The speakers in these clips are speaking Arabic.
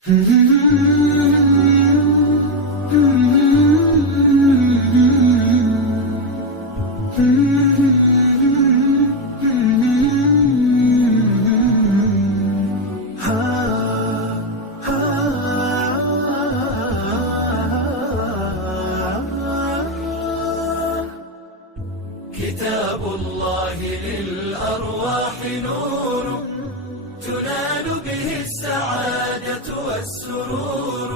كتاب الله للأرواح نور تنال به السعادة والسرور،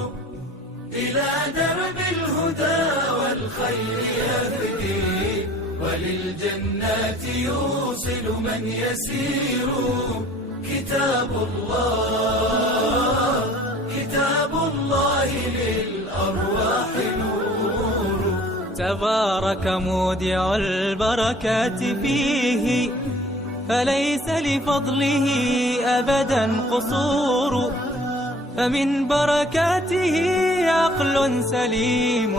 إلى درب الهدى والخير يهدي، وللجنات يوصل من يسير. كتاب الله للأرواح نور. تبارك مودع البركات فيه، فليس لفضله أبدا قصور. فمن بركاته عقل سليم،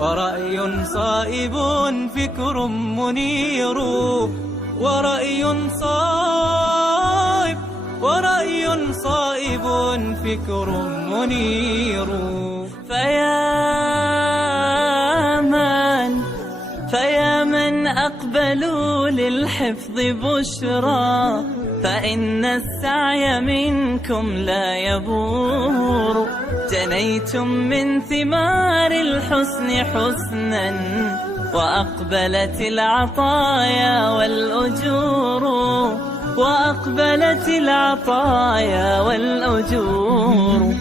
ورأي صائب فكر منير. ورأي صائب فكر منير. فيا من أقبلوا للحفظ بشرى، فإن السعي منكم لا يبور. جنيتم من ثمار الحسن حسنا، وأقبلت العطايا والأجور.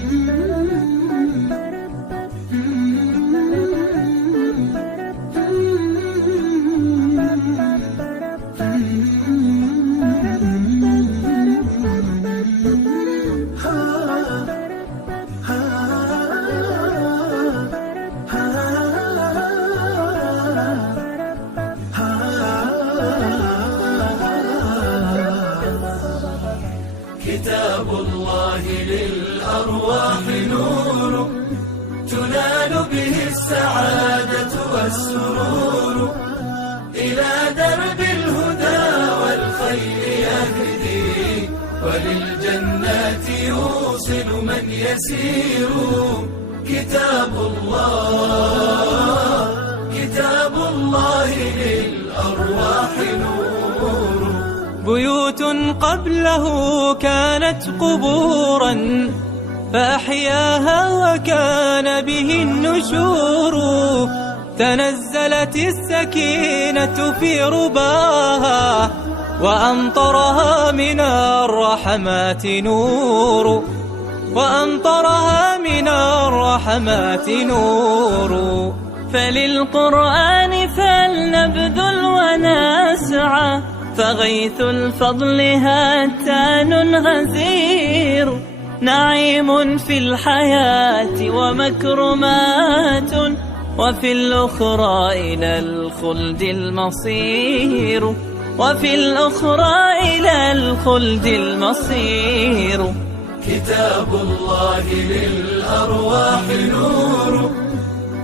كتاب الله للأرواح نور تنال به السعادة والسرور، إلى درب الهدى والخير يهدي، وللجنات يوصل من يسير. كتاب الله للأرواح نور. بيوت قبله كانت قبورا، فأحياها وكان به النشور. تنزلت السكينة في رباها، وأمطرها من الرحمات نور. فللقرآن فلنبذل ونسعى، فغيث الفضل هاتان غزير. نعيم في الحياة ومكرمات، وفي الأخرى إلى الخلد المصير. كتاب الله للأرواح نور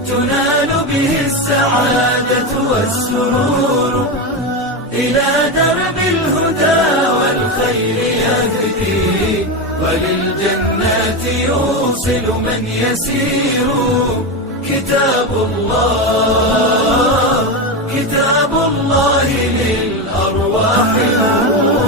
تنال به السعادة والسرور، إلى درب الهدى والخير يهدي، وللجنات يوصل من يسير. كتاب الله للأرواح نور.